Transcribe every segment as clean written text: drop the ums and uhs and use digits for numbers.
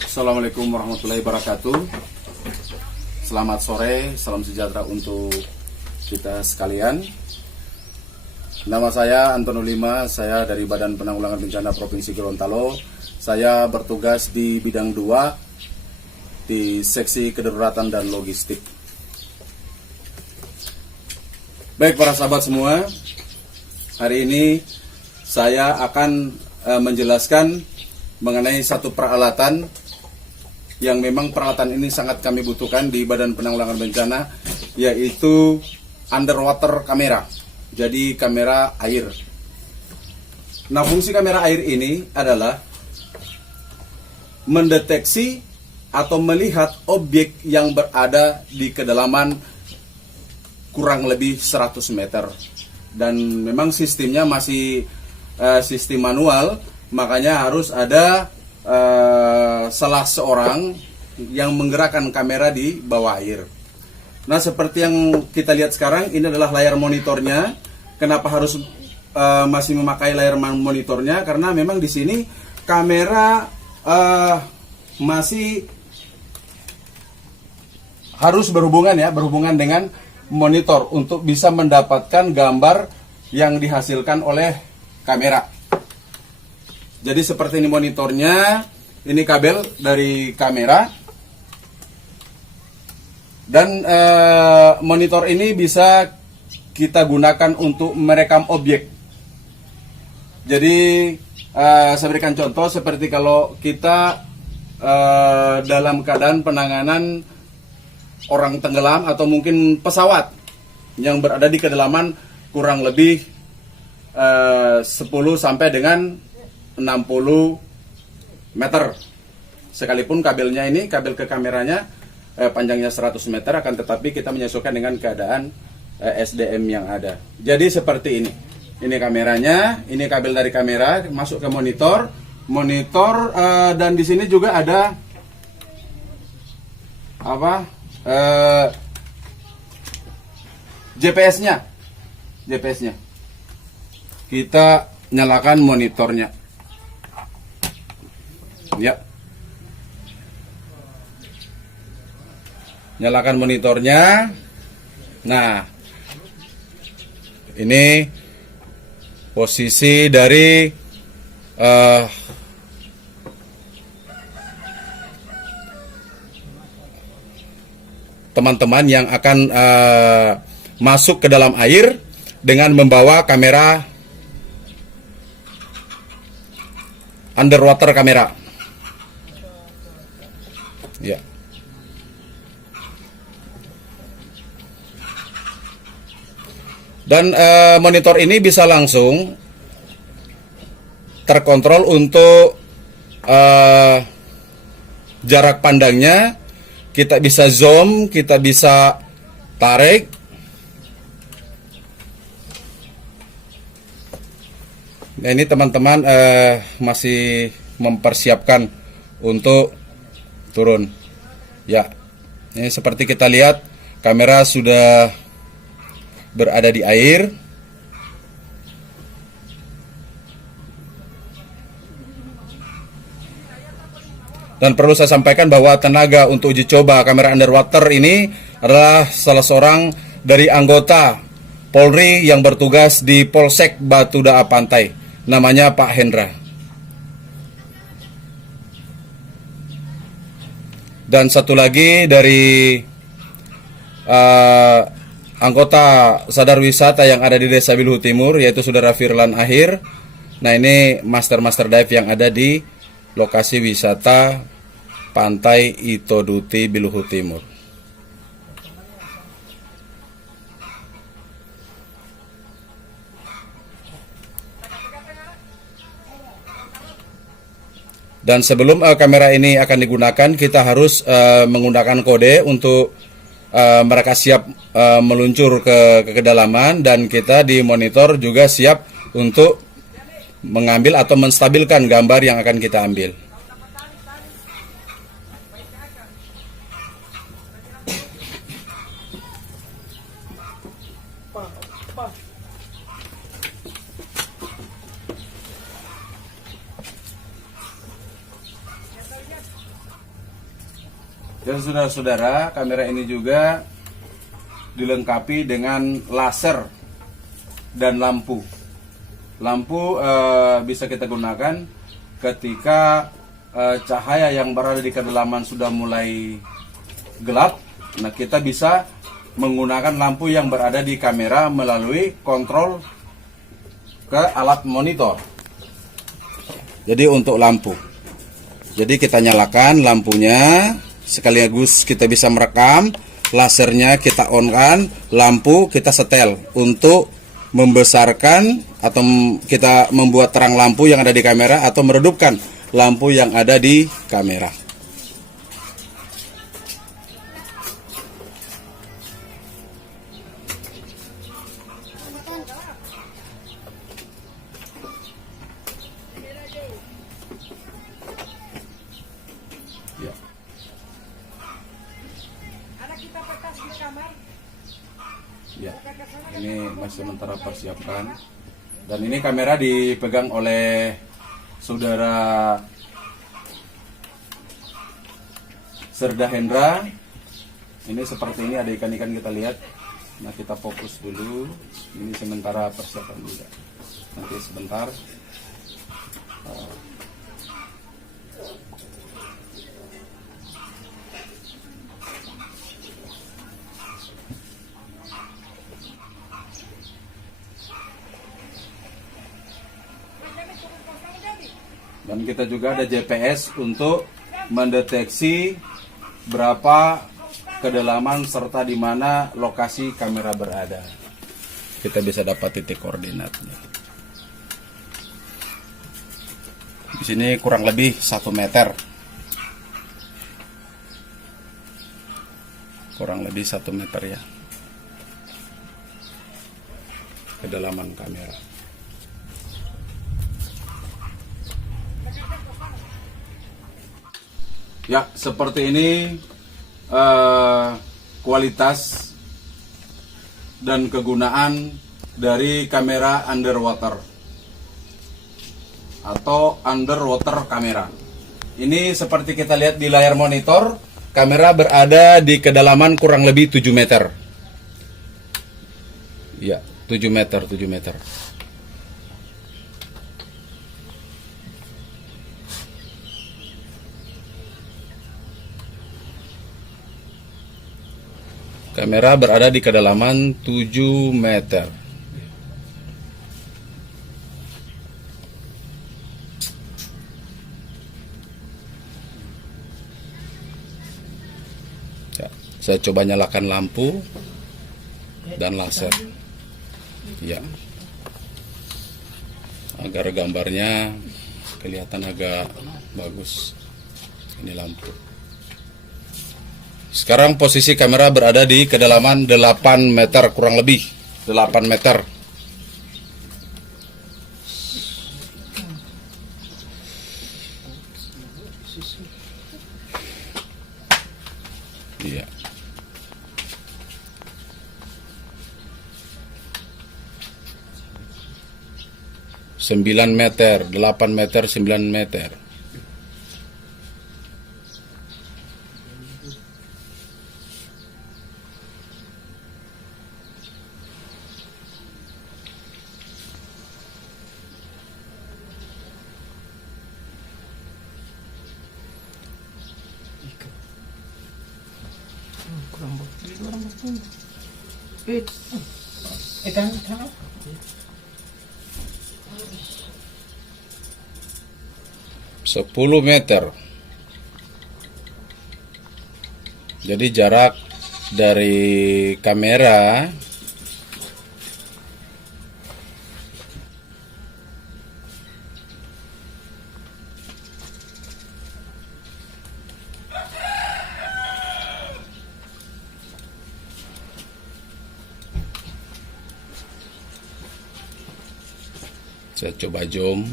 Assalamualaikum warahmatullahi wabarakatuh. Selamat sore, salam sejahtera untuk kita sekalian. Nama saya Antonio Lima, saya dari Badan Penanggulangan Bencana Provinsi Gorontalo. Saya bertugas di bidang 2 di seksi kedaruratan dan logistik. Baik para sahabat semua, hari ini saya akan menjelaskan mengenai satu peralatan yang memang peralatan ini sangat kami butuhkan di Badan Penanggulangan Bencana, yaitu underwater kamera, jadi kamera air. Nah, fungsi kamera air ini adalah mendeteksi atau melihat objek yang berada di kedalaman kurang lebih 100 meter. Dan memang sistemnya masih sistem manual, makanya harus ada salah seorang yang menggerakkan kamera di bawah air. Nah, seperti yang kita lihat sekarang, ini adalah layar monitornya. Kenapa harus masih memakai layar monitornya? Karena memang di sini kamera masih harus berhubungan dengan monitor untuk bisa mendapatkan gambar yang dihasilkan oleh kamera. Jadi seperti ini monitornya, ini kabel dari kamera, dan monitor ini bisa kita gunakan untuk merekam objek. Jadi saya berikan contoh seperti kalau kita dalam keadaan penanganan orang tenggelam atau mungkin pesawat yang berada di kedalaman kurang lebih 10 sampai dengan 60 meter. Sekalipun kabelnya ini, kabel ke kameranya panjangnya 100 meter, akan tetapi kita menyesuaikan dengan keadaan SDM yang ada. Jadi seperti ini. Ini kameranya, ini kabel dari kamera masuk ke monitor, dan di sini juga ada GPS-nya. Kita nyalakan monitornya. Ya. Nyalakan monitornya. Nah, ini posisi dari teman-teman yang akan masuk ke dalam air dengan membawa kamera underwater kamera. Ya. Dan monitor ini bisa langsung terkontrol untuk jarak pandangnya. Kita bisa zoom, kita bisa tarik. Nah, ini teman-teman masih mempersiapkan untuk turun. Ya, ini seperti kita lihat, kamera sudah berada di air. Dan perlu saya sampaikan bahwa tenaga untuk uji coba kamera underwater ini adalah salah seorang dari anggota Polri yang bertugas di Polsek Batu Daa Pantai. Namanya Pak Hendra. Dan satu lagi dari anggota Sadar Wisata yang ada di Desa Biluhu Timur, yaitu Saudara Firlan Akhir. Nah, ini master dive yang ada di lokasi wisata Pantai Itoduti Biluhu Timur. Dan sebelum kamera ini akan digunakan, kita harus menggunakan kode untuk mereka siap meluncur ke kedalaman, dan kita di monitor juga siap untuk mengambil atau menstabilkan gambar yang akan kita ambil. Dan saudara-saudara, kamera ini juga dilengkapi dengan laser dan lampu. Lampu bisa kita gunakan ketika cahaya yang berada di kedalaman sudah mulai gelap. Nah, kita bisa menggunakan lampu yang berada di kamera melalui kontrol ke alat monitor. Jadi untuk lampu, jadi kita nyalakan lampunya, sekaligus kita bisa merekam. Lasernya kita on kan, lampu kita setel untuk membesarkan atau kita membuat terang lampu yang ada di kamera atau meredupkan lampu yang ada di kamera. Ya. Ya, ini masih sementara persiapkan. Dan ini kamera dipegang oleh saudara Serda Hendra. Ini seperti ini, ada ikan-ikan kita lihat. Nah, kita fokus dulu. Ini sementara persiapan juga. Nanti sebentar. Dan kita juga ada GPS untuk mendeteksi berapa kedalaman serta di mana lokasi kamera berada. Kita bisa dapat titik koordinatnya. Di sini kurang lebih 1 meter. Kurang lebih 1 meter ya. Kedalaman kamera. Ya, seperti ini kualitas dan kegunaan dari kamera underwater atau underwater kamera. Ini seperti kita lihat di layar monitor, kamera berada di kedalaman kurang lebih 7 meter. Ya, 7 meter. Kamera berada di kedalaman 7 meter. Ya, saya coba nyalakan lampu dan laser. Ya. Agar gambarnya kelihatan agak bagus. Ini lampu. Sekarang posisi kamera berada di kedalaman 8 meter, kurang lebih 8 meter. Iya. Sembilan meter, 8 meter, 9 meter. Sepuluh meter. Jadi jarak dari kamera saya coba zoom.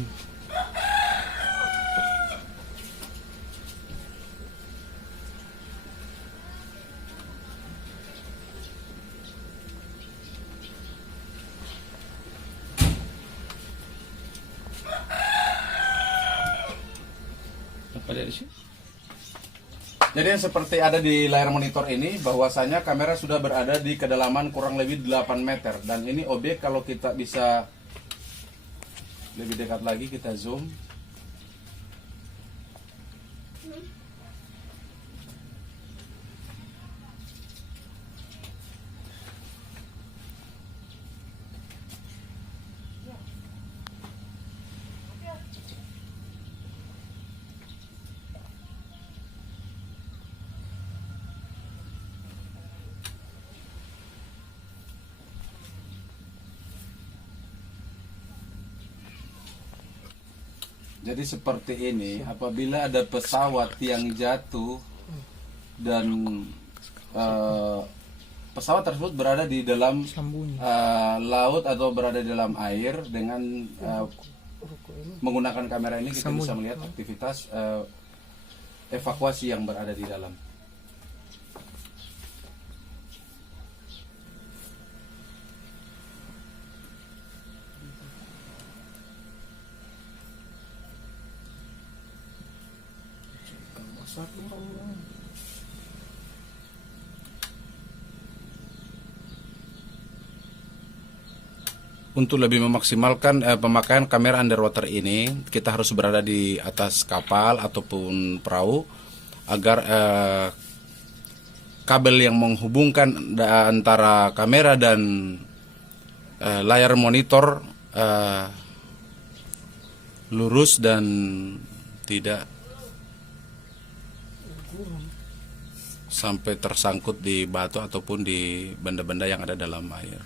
Apa dari sini? Jadi yang seperti ada di layar monitor ini, bahwasanya kamera sudah berada di kedalaman kurang lebih 8 meter. Dan ini objek kalau kita bisa lebih dekat lagi, kita zoom. Jadi seperti ini, apabila ada pesawat yang jatuh dan pesawat tersebut berada di dalam laut atau berada di dalam air, dengan menggunakan kamera ini kita bisa melihat aktivitas evakuasi yang berada di dalam. Untuk lebih memaksimalkan pemakaian kamera underwater ini, kita harus berada di atas kapal ataupun perahu agar kabel yang menghubungkan antara kamera dan layar monitor lurus dan tidak sampai tersangkut di batu ataupun di benda-benda yang ada dalam air.